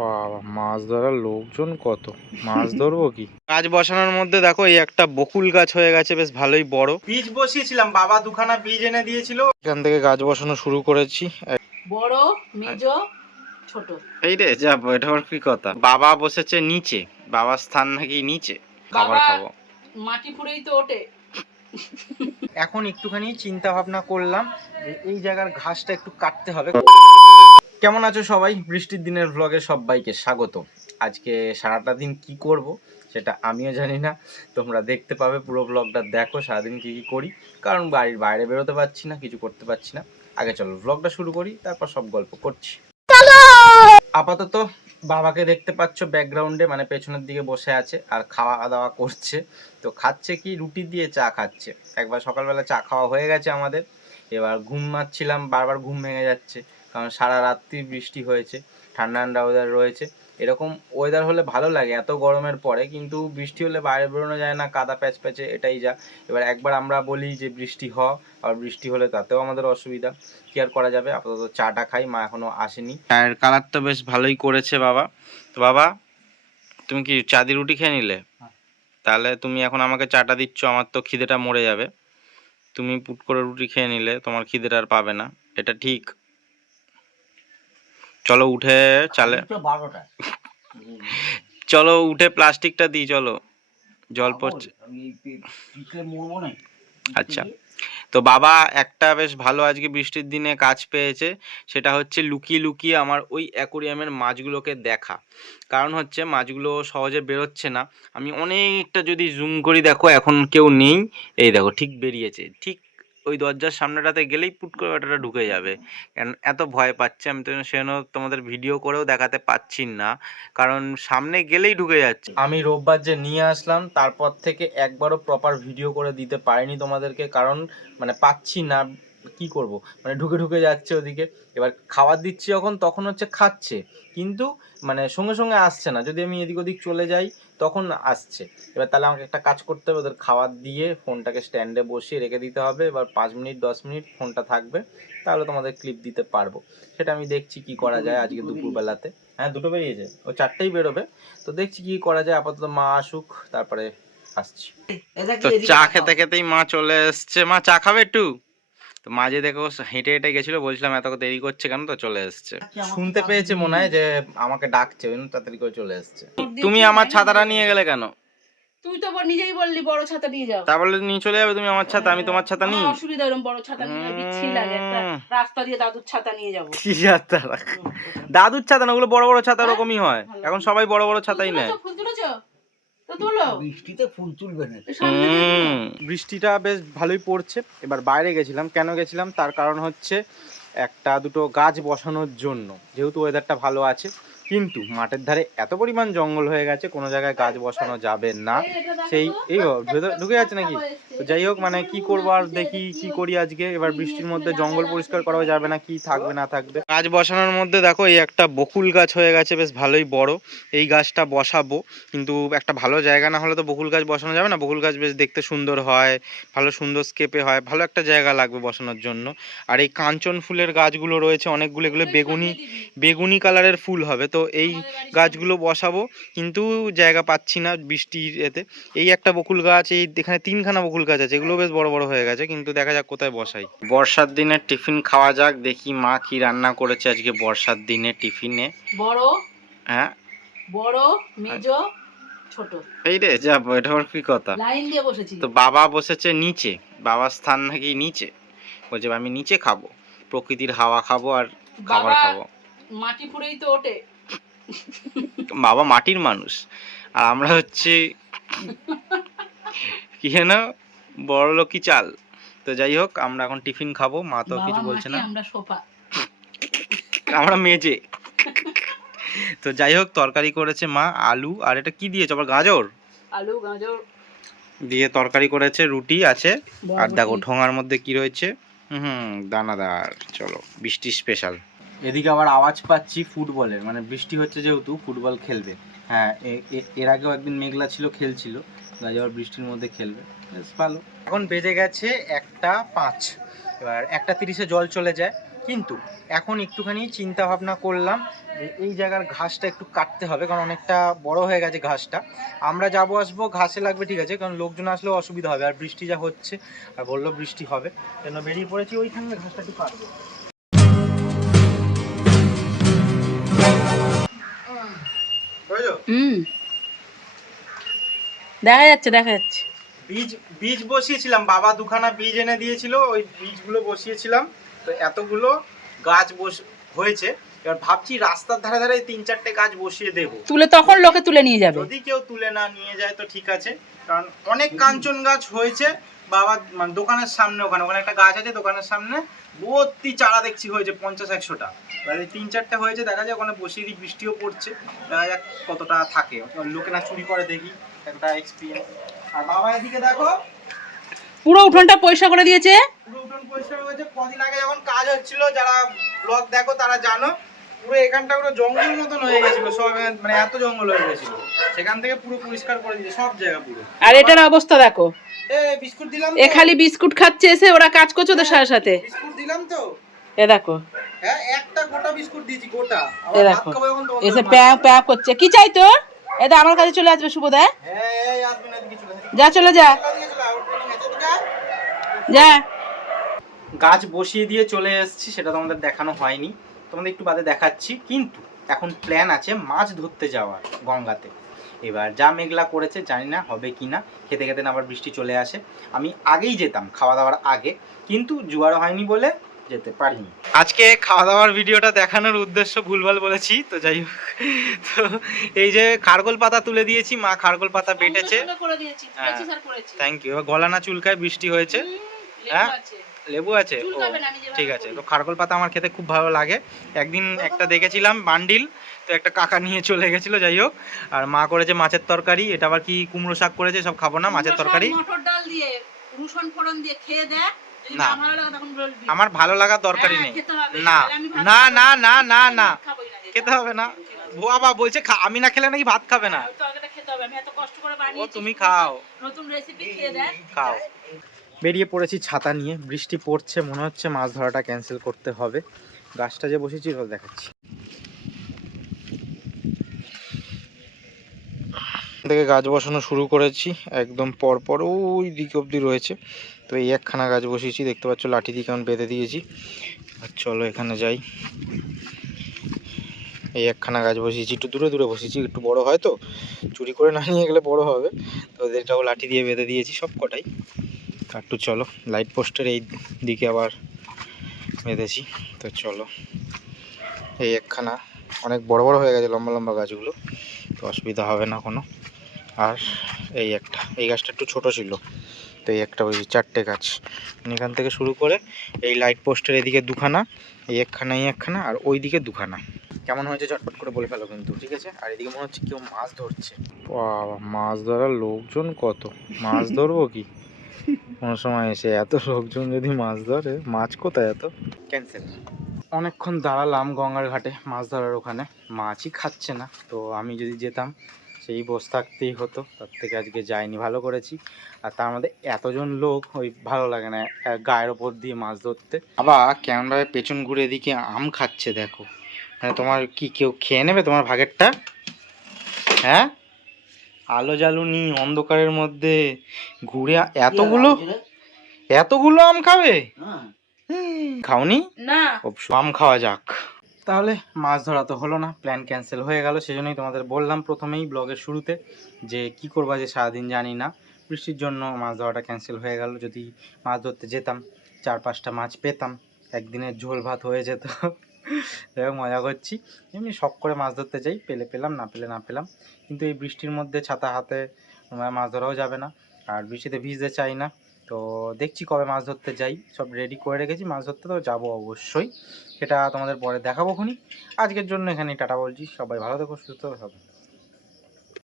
বাবা, মাছ ধরার লোকজন কত! মাছ ধরবো কি? গাছ বসানোর মধ্যে দেখো এই একটা বকুল গাছ হয়ে গেছে, বেশ ভালোই বড়। বীজ বসিয়েছিলাম, বাবা দুখানা বীজ এনে দিয়েছিল, এখান থেকে গাছ বসানো শুরু করেছি। বড় মেজো ছোট এই রে যাবো, এটা ওর কি কথা? বাবা বসেছে নিচে, বাবার স্থান নাকি নিচে, খাবার খাবো। মাটি ফুড়েই তো ওঠে। এখন একটুখানি চিন্তা ভাবনা করলাম যে এই জায়গার ঘাসটা একটু কাটতে হবে। কেমন আছো সবাই? বৃষ্টির দিনের ভ্লগে সবাইকে স্বাগত। আজকে সারাটা দিন কি করব সেটা আমিও জানি না, তোমরা দেখতে পাবে। পুরো ভ্লগটা দেখো সারাদিন কি কি করি, কারণ বাড়ির বাইরে বেরোতে পারছি না, কিছু করতে পারছি না। আগে চলো ভ্লগটা শুরু করি, তারপর সব গল্প করছি। আপাতত বাবাকে দেখতে পাচ্ছ ব্যাকগ্রাউন্ডে, মানে পেছনের দিকে বসে আছে আর খাওয়া দাওয়া করছে। তো খাচ্ছে কি, রুটি দিয়ে চা খাচ্ছে। একবার সকালবেলা চা খাওয়া হয়ে গেছে আমাদের, এবার ঘুমাচ্ছিলাম, বারবার ঘুম ভেঙে যাচ্ছে, কারণ সারা রাত্রি বৃষ্টি হয়েছে, ঠান্ডা ঠান্ডা ওয়েদার রয়েছে। এরকম ওয়েদার হলে ভালো লাগে এত গরমের পরে, কিন্তু বৃষ্টি হলে বাইরে বেরোনো যায় না, কাদা প্যাচ প্যাচে, এটাই যা। এবার একবার আমরা বলি যে বৃষ্টি হ, আর বৃষ্টি হলে তাতেও আমাদের অসুবিধা, কি আর করা যাবে। আপাতত চাটা খাই, মা এখনো আসেনি। চায়ের কালার তো বেশ ভালোই করেছে বাবা। তো বাবা, তুমি কি চা দিয়ে রুটি খেয়ে নিলে? তাহলে তুমি এখন আমাকে চাটা দিচ্ছ, আমার তো খিদেটা মরে যাবে। তুমি পুট করে রুটি খেয়ে নিলে তোমার খিদেটা আর পাবে না, এটা ঠিক? চলো উঠে চালে, চলো উঠে প্লাস্টিকটা দিই, চলো জল পড়ছে। আচ্ছা, তো বাবা একটা বেশ ভালো আজকে বৃষ্টির দিনে কাজ পেয়েছে, সেটা হচ্ছে লুকিয়ে লুকিয়ে আমার ওই অ্যাকোরিয়ামের মাছগুলোকে দেখা। কারণ হচ্ছে মাছগুলো সহজে বেরোচ্ছে না, আমি অনেকটা যদি জুম করি, দেখো এখন কেউ নেই, এই দেখো ঠিক বেরিয়েছে, ঠিক ওই দরজার সামনেটাতে গেলেই পুট করে ওটা ঢুকে যাবে। কারণ এত ভয় পাচ্ছে, আমি তো সেজন্য তোমাদের ভিডিও করেও দেখাতে পাচ্ছি না, কারণ সামনে গেলেই ঢুকে যাচ্ছে। আমি রোববার যে নিয়ে আসলাম তারপর থেকে একবারও প্রপার ভিডিও করে দিতে পারিনি তোমাদেরকে, কারণ মানে পাচ্ছি না, কি করব, মানে ঢুকে ঢুকে যাচ্ছে ওদিকে। এবার খাবার দিচ্ছি যখন, তখন হচ্ছে খাচ্ছে, কিন্তু মানে সঙ্গে সঙ্গে আসছে না। যদি আমি এদিক ওদিক চলে যাই তখন আসছে। এবার তাহলে আমাকে একটা কাজ করতে হবে, ওদের খাবার দিয়ে ফোনটাকে স্ট্যান্ডে বসিয়ে রেখে দিতে হবে। এবার 5 মিনিট 10 মিনিট ফোনটা থাকবে, তাহলে তোমাদের ক্লিপ দিতে পারবো। সেটা আমি দেখছি কি করা যায় আজকে দুপুরবেলাতে। হ্যাঁ, দুটো বেরিয়েছে, ও 4টেই বেরোবে। তো দেখছি কি করা যায়, আপাতত মা আসুক তারপরে আসছি। তো চা খেতে খেতেই মা চলে এসছে। মা চা খাবে একটু? তো মাঝে দেখো হেঁটে হেঁটে গেছিল, বলছিলাম এত দেরি করছে কেন, তো চলে এসছে। শুনতে পেয়েছে মনে হয় যে আমাকে ডাকছে, ওই জন্য তাড়াতাড়ি করে চলে এসছে। তুমি আমার ছাতাটা নিয়ে গেলে কেন? তুই তো নিজেই বললি বড় ছাতা নিয়ে যাও, তা বলে নিয়ে চলে যাবে তুমি আমার ছাতা, আমি তোমার ছাতা নিই? অসুবিধা এরকম বড় ছাতা নিয়ে বিচ্ছি লাগে, একটা রাস্তা দিয়ে দাদুর ছাতা নিয়ে যাবো। কি ছাতা? দাদুর ছাতা না, ওগুলো বড় বড় ছাতা ওরকমই হয়, এখন সবাই বড় বড় ছাতাই নেয়। ফুল তুলেছো তো তুলো, বৃষ্টিতে ফুল তুলবে না। বৃষ্টিটা বেশ ভালোই পড়ছে। এবার বাইরে গেছিলাম, কেন গেছিলাম তার কারণ হচ্ছে একটা দুটো গাছ বসানোর জন্য, যেহেতু ওয়েদারটা ভালো আছে। কিন্তু মাঠের ধারে এত পরিমাণ জঙ্গল হয়ে গেছে, কোনো জায়গায় গাছ বসানো যাবে না। সেই এই ঢুকে যাচ্ছে নাকি? তো যাই হোক, মানে কি করবো আর, দেখি কি করি আজকে। এবার বৃষ্টির মধ্যে জঙ্গল পরিষ্কার করা যাবে না, কি থাকবে না থাকবে। গাছ বসানোর মধ্যে দেখো এই একটা বকুল গাছ হয়ে গেছে, বেশ ভালোই বড়। এই গাছটা বসাবো, কিন্তু একটা ভালো জায়গা না হলে তো বকুল গাছ বসানো যাবে না। বকুল গাছ বেশ দেখতে সুন্দর হয়, ভালো সুন্দর স্কেপে হয়, ভালো একটা জায়গা লাগবে বসানোর জন্য। আর এই কাঞ্চন ফুলের গাছগুলো রয়েছে অনেকগুলো, এগুলো বেগুনি বেগুনি কালারের ফুল হবে। তো এই গাছগুলো বসাবো, কিন্তু জায়গা পাচ্ছি না বৃষ্টির এতে। এই একটা বকুল গাছ, এই এখানে 3খানা বকুল গাছ আছে, এগুলো বেশ বড় বড় হয়ে গেছে, কিন্তু দেখা যাক কোথায় বসাই। বর্ষার দিনে টিফিন খাওয়া যাক, দেখি মা কি রান্না করেছে আজকে বর্ষার দিনে টিফিনে। বড়, হ্যাঁ বড় মেজো ছোট, এই রে যাবো, এটা ওর কি কথা? লাইন দিয়ে বসেছি। তো বাবা বসেছে নিচে, বাবার স্থান নাকি নিচে, বলছে আমি নিচে খাবো, প্রকৃতির হাওয়া খাবো আর খাবার খাবো। মাটি ফুড়েই তো ওঠে। বাবা মাটির মানুষ, আর আমরা হচ্ছে কি যেন বড়লোকি চাল। তো যাই হোক, আমরা এখন টিফিন খাবো, মা তো কিছু বলছে না, আমরা সোফা, আমরা মেজে। তো যাই হোক, তরকারি করেছে মা আলু, আর এটা কি দিয়েছে আবার, গাজর, আলু গাজর দিয়ে তরকারি করেছে, রুটি আছে, আর দেখো ঠোঙার মধ্যে কি রয়েছে, দানাদার। চলো বৃষ্টি স্পেশাল। এদিকে আবার আওয়াজ পাচ্ছি ফুটবলের, মানে বৃষ্টি হচ্ছে যেহেতু ফুটবল খেলবে। হ্যাঁ, এর আগেও একদিন মেঘলা ছিল, খেলছিল, গাছ আবার বৃষ্টির মধ্যে খেলবে, বেশ ভালো। এখন বেজে গেছে 1টা 5, এবার 1টা 30-এ জল চলে যায়। কিন্তু এখন একটুখানি চিন্তা ভাবনা করলাম যে এই জায়গার ঘাসটা একটু কাটতে হবে, কারণ অনেকটা বড় হয়ে গেছে ঘাসটা। আমরা যাবো আসবো, ঘাসে লাগবে ঠিক আছে, কারণ লোকজন আসলেও অসুবিধা হবে, আর বৃষ্টি যা হচ্ছে আর বললো বৃষ্টি হবে, জন্য বেরিয়ে পড়েছি ওইখানে ঘাসটা একটু কাটবো। দেখা যাচ্ছে দেখা যাচ্ছে। বীজ বসিয়েছিলাম, বাবা দুখানা বীজ এনে দিয়েছিল, ওই বীজগুলো বসিয়েছিলাম। তো এতগুলো গাছ হয়েছে, এবার ভাবছি রাস্তার ধারে ধারে 3-4টে গাছ বসিয়ে দেবো, তুলে তখন লোকে তুলে নিয়ে যাবে। যদি কেউ তুলে না নিয়ে যায় তো ঠিক আছে, কারণ অনেক কাঞ্চন গাছ হয়েছে বাবা মানে দোকানের সামনে, ওখানে ওখানে একটা গাছ আছে দোকানের সামনে, ভর্তি চারা দেখছি হয়েছে 50-100টা। এবারে 3-4টে হয়েছে, দেখা যায় ওখানে বসিয়ে দিই, বৃষ্টিও পড়ছে, দেখা যাক কতটা থাকে, লোকে না চুরি করে দেখি, একটা এক্সপিরিয়েন্স। আর বাবা এদিকে দেখো পুরো উঠোনটা পরিষ্কার করে দিয়েছে। পুরো উঠোন পরিষ্কার হয়েছে। কদিন আগে যখন কাজ হচ্ছিল, যারা ব্লগ দেখো তারা জানো, পুরো এখানটা পুরো জঙ্গল মতন হয়ে গেছিল সব, মানে এত জঙ্গল হয়ে গেছিল, সেখান থেকে পুরো পরিষ্কার করে দিয়েছে সব জায়গা পুরো। আর এটার অবস্থা দেখো, বিস্কুট দিলাম, এ খালি বিস্কুট খাচ্ছে, এসে ওরা কাজ করছে ওদের সাথে সাথে। বিস্কুট দিলাম তো, এ দেখো, হ্যাঁ একটা গোটা বিস্কুট দিয়েছি গোটা। এ দেখো এসে প্যাঁ প্যাঁ করছে। কি চাই তোর? এটা আমার কাছে চলে আসবে শুভদা। হ্যাঁ আসবে না কিছু, যা চলে যা যা। গাছ বসিয়ে দিয়ে চলে এসেছি, সেটা তোমাদের দেখানো হয়নি, তোমাদের একটু বাদে দেখাচ্ছি। কিন্তু এখন প্ল্যান আছে মাছ ধরতে যাওয়ার গঙ্গাতে। এবার যা মেঘলা করেছে জানি না হবে কি না, খেতে খেতে না আবার বৃষ্টি চলে আসে। আমি আগেই যেতাম খাওয়া দাওয়ার আগে, কিন্তু জোয়ার হয়নি বলে যেতে পারিনি। আজকে খাওয়া দাওয়ার ভিডিওটা দেখানোর উদ্দেশ্য ভুলভাল বলেছি, তো যাই হোক। তো এই যে খারগোল পাতা তুলে দিয়েছি, মা খারগোল পাতা বেটেছে, থ্যাংক ইউ। এবার গলা না চুলকায়, বৃষ্টি হয়েছে। হ্যাঁ লেবু আছে, ও ঠিক আছে। তো খারগোল পাতা আমার খেতে খুব ভালো লাগে, একদিন একটা দেখেছিলাম বান্ডিল, তো একটা কাকা নিয়ে চলে গেছিলো। যাই হোক, আর মা করেছে মাছের তরকারি, এটা আবার কি কুমড়ো শাক করেছে, সব খাবো না, মাছের তরকারি মটর ডাল দিয়ে রসুন ফোড়ন দিয়ে খেয়ে দেখ, না আমার ভালো লাগার দরকারই নেই, না না না না না না খেতে হবে না। বাবা বলছে আমি না খেলে নাকি ভাত খাবে না, ও তুমি খাও, নতুন রেসিপি খেয়ে দেখ, খাও। বেরিয়ে পড়েছি ছাতা নিয়ে, বৃষ্টি পড়ছে, মনে হচ্ছে মাছ ধরাটা ক্যান্সেল করতে হবে। গাছটা যে বসেছি দেখাচ্ছি, থেকে গাছ বসানো শুরু করেছি, একদম পরপর ওই দিক অবধি রয়েছে। তো এই একখানা গাছ বসিয়েছি, দেখতে পাচ্ছ লাঠি দিয়ে কেমন বেঁধে দিয়েছি। আর চলো এখানে যাই, এই একখানা গাছ বসিয়েছি, একটু দূরে দূরে বসিয়েছি, একটু বড় হয় তো, চুরি করে না নিয়ে গেলে বড় হবে, তো এটাও লাঠি দিয়ে বেঁধে দিয়েছি সব কটাই। একটু চলো, লাইট পোস্টের এই দিকে আবার বেঁধেছি। তো চলো, এই একখানা অনেক বড় বড় হয়ে গেছে, লম্বা লম্বা গাছগুলো, তো অসুবিধা হবে না কোনো। আর এই একটা, এই গাছটা একটু ছোট ছিল, তো এই একটা ওই 4টে গাছ, এখান থেকে শুরু করে এই লাইট পোস্টের এদিকে দুখানা, এই একখানা আর ওই দিকে দুখানা। কেমন হয়েছে চটপট করে বলে ফেলো কিন্তু, ঠিক আছে। আর এদিকে মনে হচ্ছে কেউ মাছ ধরছে, বাবা মাছ ধরার লোকজন কত, মাছ ধরবো কি কোনো সময় এসে, এত লোকজন যদি মাছ ধরে, মাছ কোথায় এত। ক্যান্সেল। অনেকক্ষণ দাঁড়ালাম গঙ্গার ঘাটে মাছ ধরার ওখানে, মাছই খাচ্ছে না, তো আমি যদি যেতাম সেই বসে থাকতেই হতো, তার থেকে আজকে যাইনি, ভালো করেছি। আর তার মধ্যে এতজন লোক, ওই ভালো লাগে না গায়ের ওপর দিয়ে মাছ ধরতে। আবার কেমনভাবে পেছন ঘুরে এদিকে আম খাচ্ছে দেখো, মানে তোমার কি কেউ খেয়ে নেবে তোমার ভাগেরটা? হ্যাঁ আলো জ্বালুনি অন্ধকারের মধ্যে ঘুরে এতগুলো আম খাবে? খাওনি না, আম খাওয়া যাক। তাহলে মাছ ধরা তো হলো না, প্ল্যান ক্যান্সেল হয়ে গেল। সেজন্যই তোমাদের বললাম প্রথমেই ব্লগের শুরুতে যে কি করবা যে সারাদিন জানি না, বৃষ্টির জন্য মাছ ধরাটা ক্যান্সেল হয়ে গেল। যদি মাছ ধরতে যেতাম 4-5টা মাছ পেতাম, একদিনের ঝোল ভাত হয়ে যেত। দেখো মজা করছি, এমনি শখ করে মাছ ধরতে যাই, পেলে পেলাম, না পেলে না পেলাম। কিন্তু এই বৃষ্টির মধ্যে ছাতা হাতে মাছ ধরাও যাবে না, আর বৃষ্টিতে ভিজতে চাই না। তো দেখছি কবে মাছ ধরতে যাই, সব রেডি করে রেখেছি, মাছ ধরতে তো যাবো অবশ্যই, সেটা তোমাদের পরে দেখাবো খুনি। আজকের জন্য এখানেই টাটা বলছি, সবাই ভালো থেকো, সুস্থ থাকো।